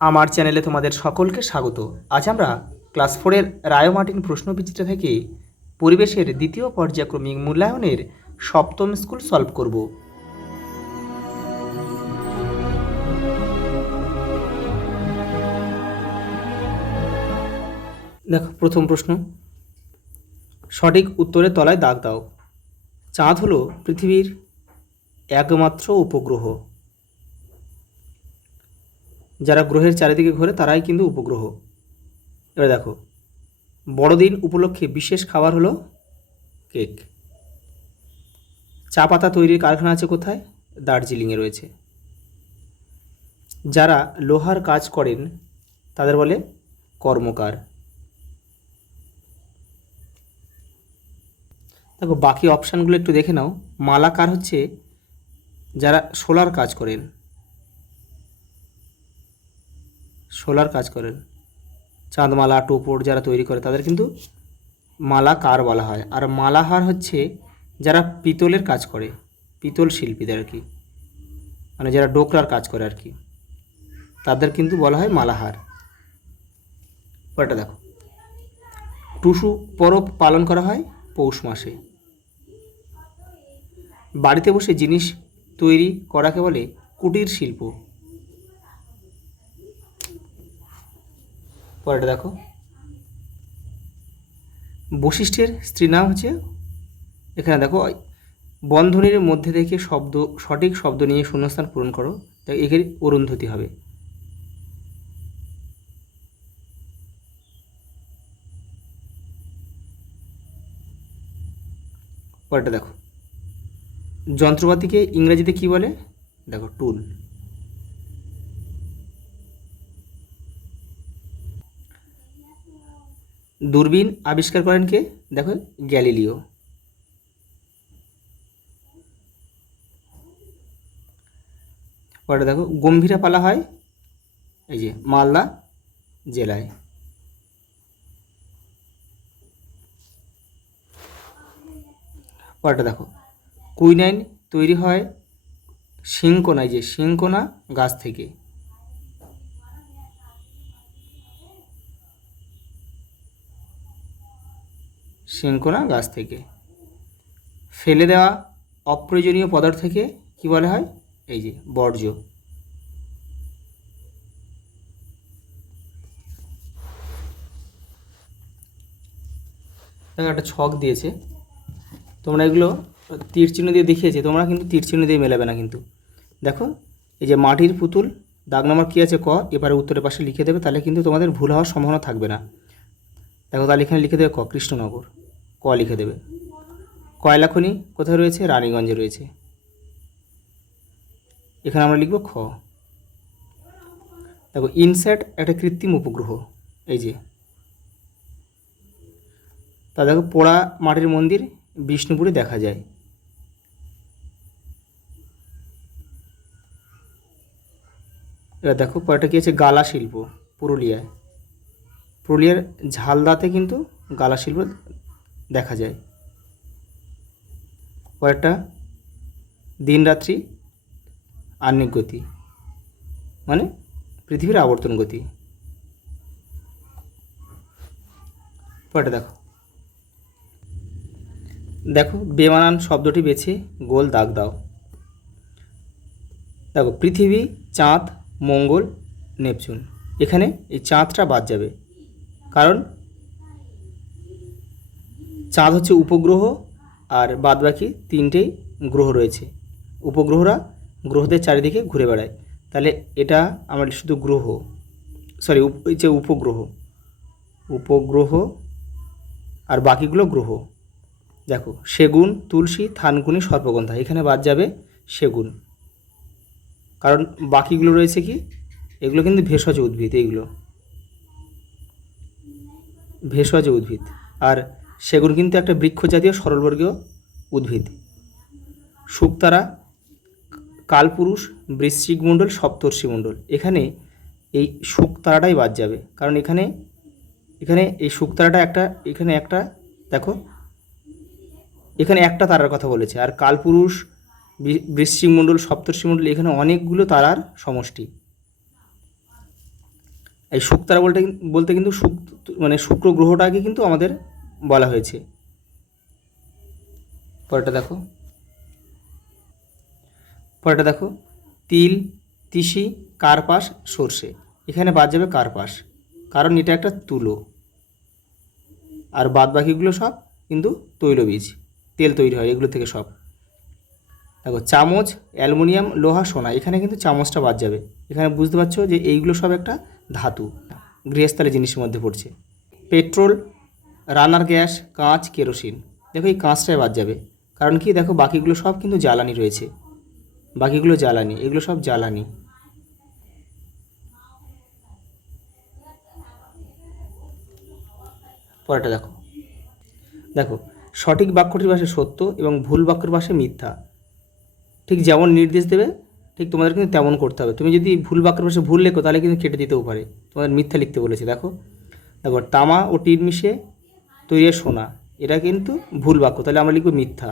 আমার চ্যানেলে তোমাদের সকলকে স্বাগত। আজ আমরা ক্লাস 4-এর রায় মার্টিন প্রশ্নবিচিত্রা থেকে পরিবেশের দ্বিতীয় পর্যায়ক্রমিক মূল্যায়নের সপ্তম স্কুল সলভ করব। দেখো প্রথম প্রশ্ন, সঠিক উত্তরের তলায় দাগ দাও। চাঁদ হলো পৃথিবীর একমাত্র উপগ্রহ। যারা গ্রহের চারিদিকে ঘোরে তারাই কিন্তু উপগ্রহ। এবার দেখো, বড়দিন উপলক্ষে বিশেষ খাবার হলো কেক। চা পাতা তৈরির কারখানা আছে কোথায়? দার্জিলিংয়ে রয়েছে। যারা লোহার কাজ করেন তাদের বলে কর্মকার। দেখো বাকি অপশানগুলো একটু দেখে নাও। মালাকার হচ্ছে যারা সোলার কাজ করেন, চাঁদমালা টোপর যারা তৈরি করে তাদের কিন্তু মালাকার বলা হয়। আর মালাহার হচ্ছে যারা পিতলের কাজ করে, পিতল শিল্পীদের আর কি, মানে যারা ডোকরার কাজ করে আর কি, তাদের কিন্তু বলা হয় মালাহার। পরেরটা দেখো, টুসু পরব পালন করা হয় পৌষ মাসে। বাড়িতে বসে জিনিস তৈরি করাকে বলে কুটির শিল্প। পরেরটা দেখো, বশিষ্ঠের স্ত্রীর নাম হচ্ছে, এখানে দেখো বন্ধনীর মধ্যে থেকে সঠিক শব্দ নিয়ে শূন্যস্থান পূরণ করো। তাই এখানে অরুন্ধতী হবে। পরেরটা দেখো, যন্ত্রপাতিকে ইংরেজিতে কি বলে? দেখো টুল। দূরবীন আবিষ্কার করেন কে? দেখো গ্যালিলিও। পরে দেখো, গম্ভীরা পালা হয় এই যে মালদা জেলায়। পরেরটা দেখো, কুইনাইন তৈরি হয় সিংকোনা, এই যে সিংকোনা গাছ থেকে। সিংকোনা গাছ থেকে। ফেলে দেওয়া অপ্রয়োজনীয় পদার্থকে কি বলা হয়? এই যে বর্জ্য। দেখো একটা ছক দিয়েছে, তোমরা এগুলো তীর চিহ্ন দিয়ে দেখিয়েছে, তোমরা কিন্তু তীর চিহ্ন দিয়ে মেলাবে না কিন্তু। দেখো এই যে মাটির পুতুল, দাগ নম্বর কী আছে? ক। এবারে উত্তরের পাশে লিখে দেবে, তাহলে কিন্তু তোমাদের ভুল হওয়ার সম্ভাবনা থাকবে না। দেখো তাহলে এখানে লিখে দেবে ক, কৃষ্ণনগর। ক লিখে দেবে। কয়লা খনি কোথায় রয়েছে? রানীগঞ্জে রয়েছে। এখানে আমরা লিখব খ। দেখো ইনস্যাট একটা কৃত্রিম উপগ্রহ, এই যে। তা দেখো পোড়া মাটির মন্দির বিষ্ণুপুরে দেখা যায়। এবার দেখো পরেরটা কী আছে? গালা শিল্প পুরুলিয়ায়। পুরুলিয়ার ঝালদাতে কিন্তু গালা শিল্প দেখা যায়। পরেরটা দিনরাত্রি আহ্নিক গতি, মানে পৃথিবীর আবর্তন গতি। পরেরটা দেখো, দেখো বেমানান শব্দটি বেছে গোল দাগ দাও। দেখো পৃথিবী, চাঁদ, মঙ্গল, নেপচুন। এখানে এই চাঁদটা বাদ যাবে, কারণ চাঁদ হচ্ছে উপগ্রহ আর বাদবাকি তিনটেই গ্রহ রয়েছে। উপগ্রহরা গ্রহদের চারিদিকে ঘুরে বেড়ায়, তাহলে এটা আমরা শুধু গ্রহ, সরি যে উপগ্রহ আর বাকিগুলো গ্রহ। দেখো সেগুন, তুলসী, থানকুনি, সর্পগন্ধা, এখানে বাদ যাবে সেগুন, কারণ বাকিগুলো রয়েছে কি? এগুলো কিন্তু ভেষজ উদ্ভিদ, এইগুলো ভেষজ উদ্ভিদ। আর সেগুন কিন্তু একটা বৃক্ষজাতীয় সরলবর্গীয় উদ্ভিদ। শুকতারা, কালপুরুষ, বৃশ্চিক মণ্ডল, সপ্তর্ষি মণ্ডল, এখানে এই শুকতারাটাই বাদ যাবে, কারণ এখানে এই শুকতারাটা একটা দেখো এখানে একটা তারার কথা বলেছে। আর কালপুরুষ, বৃশ্চিক মণ্ডল, সপ্তর্ষি মণ্ডল, এখানে অনেকগুলো তারার সমষ্টি। এই শুকতারা বলতে বলতে কিন্তু মানে শুক্র গ্রহটাকে কিন্তু আমাদের বলা হয়েছে। পরেরটা দেখো তিল, তিসি, কার্পাস, সর্ষে। এখানে বাদ যাবে কার্পাস, কারণ এটা একটা তুলো, আর বাদ বাকিগুলো সব কিন্তু তৈলবীজ, তেল তৈরি হয় এগুলো থেকে সব। দেখো চামচ, অ্যালুমিনিয়াম, লোহা, সোনা, এখানে কিন্তু চামচটা বাদ যাবে। এখানে বুঝতে পারছো যে এইগুলো সব একটা ধাতু, গৃহস্থালী জিনিসের মধ্যে পড়ছে। পেট্রোল, রান্নার গ্যাস, কাঁচ, কেরোসিন, দেখো এই কাঁচটাই বাদ যাবে, কারণ কি দেখো বাকিগুলো সব কিন্তু জ্বালানি রয়েছে, বাকিগুলো জ্বালানি, এগুলো সব জ্বালানি। পরেরটা দেখো, দেখো সঠিক বাক্যটির পাশে সত্য এবং ভুল বাক্যের পাশে মিথ্যা। ঠিক যেমন নির্দেশ দেবে ঠিক তোমাদের কিন্তু তেমন করতে হবে। তুমি যদি ভুল বাক্যের পাশে ভুল লেখো তাহলে কিন্তু কেটে দিতেও পারে, তোমাদের মিথ্যা লিখতে বলেছে। দেখো দেখো তামা ও টিন মিশিয়ে তৈরি সোনা, এটা কিন্তু ভুল বাক্য, তাহলে আমরা লিখবো মিথ্যা।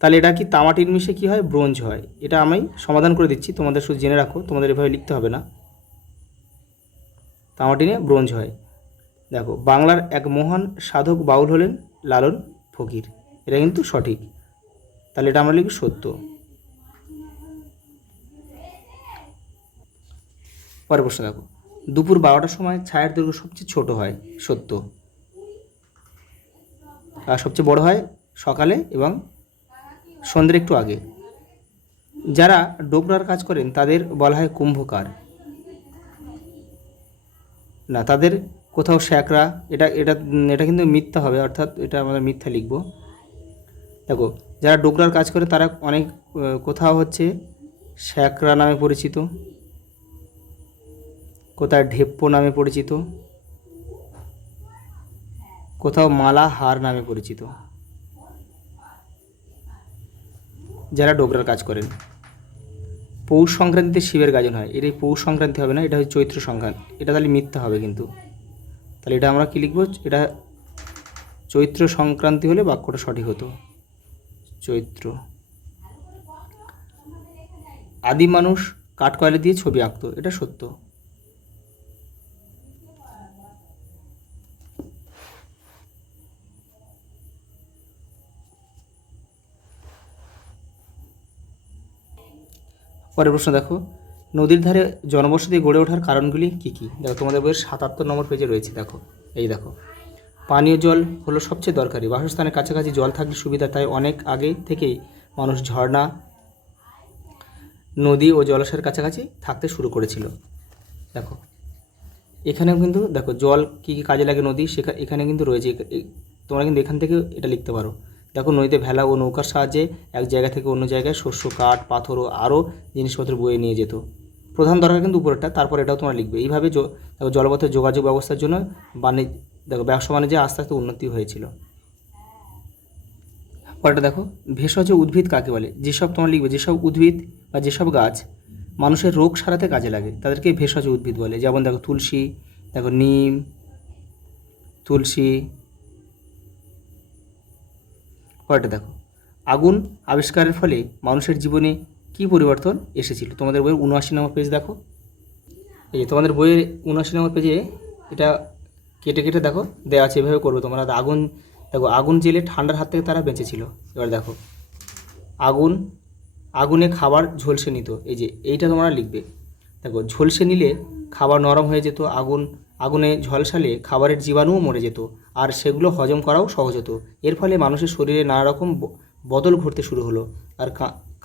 তাহলে এটা কি তামা টিন মিশিয়ে কী হয়, ব্রোঞ্জ হয়। এটা আমি সমাধান করে দিচ্ছি, তোমাদের শুধু জেনে রাখো, তোমাদের এভাবে লিখতে হবে না। তামা টিনে ব্রোঞ্জ হয়। দেখো বাংলার এক মহান সাধক বাউল হলেন লালন ফকির, এটা কিন্তু সঠিক, তাহলে এটা আমরা লিখি সত্য। পরের প্রশ্ন দেখো, দুপুর 12টার সময় ছায়ার দৈর্ঘ্য সবচেয়ে ছোট হয়, সত্য। আর সবচেয়ে বড় হয় সকালে এবং সন্ধ্যের একটু আগে। যারা ডোকরার কাজ করেন তাদের বলা হয় কুম্ভকার, না তাদের কোথাও শ্যাকরা, এটা এটা এটা কিন্তু মিথ্যা হবে, অর্থাৎ এটা আমরা মিথ্যা লিখব। দেখো যারা ডোকরার কাজ করে তারা অনেক কোথাও হচ্ছে শ্যাকরা নামে পরিচিত, কোথায় ঢেপ্পো নামে পরিচিত, কোথাও মালা হার নামে পরিচিত, যারা ডোকরার কাজ করেন। পৌষ সংক্রান্তিতে শিবের গাজন হয়, এটা পৌষ সংক্রান্তি হবে না, এটা হচ্ছে চৈত্র সংক্রান্তি, এটা তাহলে মিথ্যা হবে কিন্তু। তাহলে এটা আমরা কী লিখব, এটা চৈত্র সংক্রান্তি হলে বাক্যটা সঠিক হতো, চৈত্র। আদিম মানুষ কাঠকয়লা দিয়ে ছবি আঁকতো, এটা সত্য। পরের প্রশ্ন দেখো, নদীর ধারে জনবসতি গড়ে ওঠার কারণগুলি কী কী। দেখো তোমাদের বইয়ের 77 নম্বর পেজে রয়েছে। দেখো এই দেখো, পানীয় জল হলো সবচেয়ে দরকারি, বাসস্থানের কাছাকাছি জল থাকলে সুবিধা, তাই অনেক আগে থেকেই মানুষ ঝর্ণা, নদী ও জলাশয়ের কাছাকাছি থাকতে শুরু করেছিল। দেখো এখানেও কিন্তু দেখো জল কী কী কাজে লাগে নদী, এখানে কিন্তু রয়েছে, তোমরা কিন্তু এখান থেকে এটা লিখতে পারো। দেখো নদীতে ভেলা ও নৌকার সাহায্যে এক জায়গা থেকে অন্য জায়গায় শস্য, কাঠ, পাথর ও আরও জিনিসপত্র বয়ে নিয়ে যেত। প্রধান দরকার কিন্তু উপরেরটা, তারপর এটাও তোমরা লিখবে। এইভাবে দেখো জলপথের যোগাযোগ ব্যবস্থার জন্য দেখো ব্যবসা বাণিজ্যে আস্তে আস্তে উন্নতি হয়েছিল। পরেরটা দেখো, ভেষজ উদ্ভিদ কাকে বলে। যেসব তোমরা লিখবে যেসব উদ্ভিদ বা যেসব গাছ মানুষের রোগ সারাতে কাজে লাগে তাদেরকে ভেষজ উদ্ভিদ বলে। যেমন দেখো তুলসী, দেখো নিম, তুলসী। পরেরটা দেখো, আগুন আবিষ্কারের ফলে মানুষের জীবনে কী পরিবর্তন এসেছিল। তোমাদের বইয়ের 79 নম্বর পেজ দেখো, এই তোমাদের বইয়ের 79 নম্বর পেজে এটা কেটে কেটে দেখো দেওয়া আছে, এভাবে করবে তোমরা। আগুন দেখো, আগুন জেলে ঠান্ডার হাত থেকে তারা বেঁচেছিল। এবার দেখো আগুনে খাবার ঝলসে নিত, এই যে এইটা তোমরা লিখবে। দেখো ঝলসে নিলে খাবার নরম হয়ে যেত, আগুনে ঝলসালে খাবারের জীবাণুও মরে যেত, আর সেগুলো হজম করাও সহজ হতো। এর ফলে মানুষের শরীরে নানা রকম বদল ঘটতে শুরু হলো, আর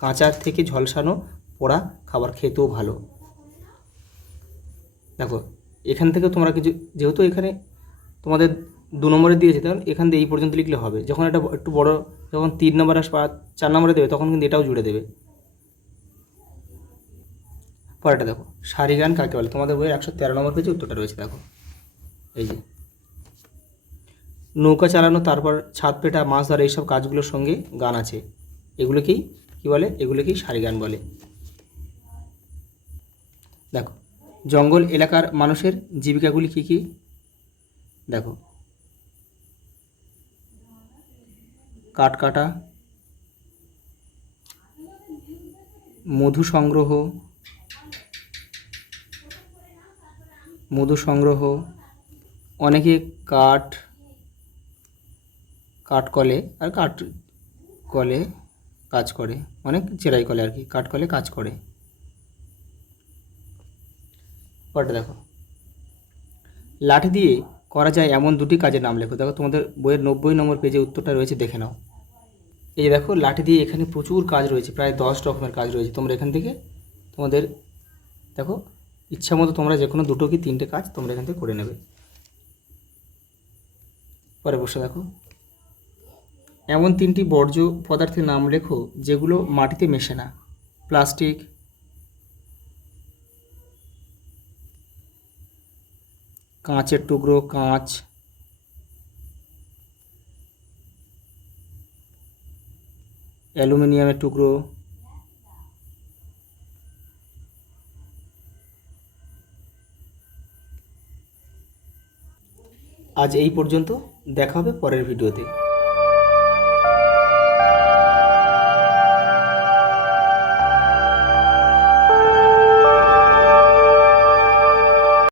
কাঁচা থেকে ঝলসানো পোড়া খাবার খেতেও ভালো। দেখো এখান থেকে তোমরা কিছু, যেহেতু এখানে তোমাদের 2 নম্বরে দিয়েছে, তখন এখান থেকে এই পর্যন্ত লিখলে হবে। যখন এটা একটু বড়, যখন 3 নম্বর আসবে 4 নম্বরে দেবে তখন কিন্তু এটাও জুড়ে দেবে। পরেরটা দেখো, সারি গান কাকে বলে। তোমাদের বইয়ের 113 নম্বর পেজে উত্তরটা রয়েছে। দেখো এই যে নৌকা চালানো, তারপর ছাদ পেটা, মাছ ধরা, এইসব কাজগুলোর সঙ্গে গান আছে, এগুলোকেই কী বলে, এগুলোকেই সারি গান বলে। দেখো জঙ্গল এলাকার মানুষের জীবিকাগুলি কী কী। দেখো কাঠ কাটা, মধু সংগ্রহ, মধু সংগ্রহ, অনেকে কাঠকলে আর কাঠকলে কাজ করে, অনেক চেরাই কলে আর কি কাঠকলে কাজ করে। পরটা দেখো, লাঠি দিয়ে করা যায় এমন দুটি কাজের নাম লেখো। দেখো তোমাদের বইয়ের 90 নম্বর পেজে উত্তরটা রয়েছে, দেখে নাও। এই দেখো লাঠি দিয়ে এখানে প্রচুর কাজ রয়েছে, প্রায় 10 রকমের কাজ রয়েছে। তোমরা এখান থেকে তোমাদের দেখো ইচ্ছা মতো তোমরা যে কোনো 2 কি 3টে কাজ তোমরা এখান থেকে করে নেবে। পরে বসে দেখো, এমন 3টি বর্জ্য পদার্থের নাম লেখো যেগুলো মাটিতে মেশে না। প্লাস্টিক, কাঁচের টুকরো, কাঁচ, অ্যালুমিনিয়ামের টুকরো, আজ এই পর্যন্ত, দেখা হবে পরের ভিডিওতে।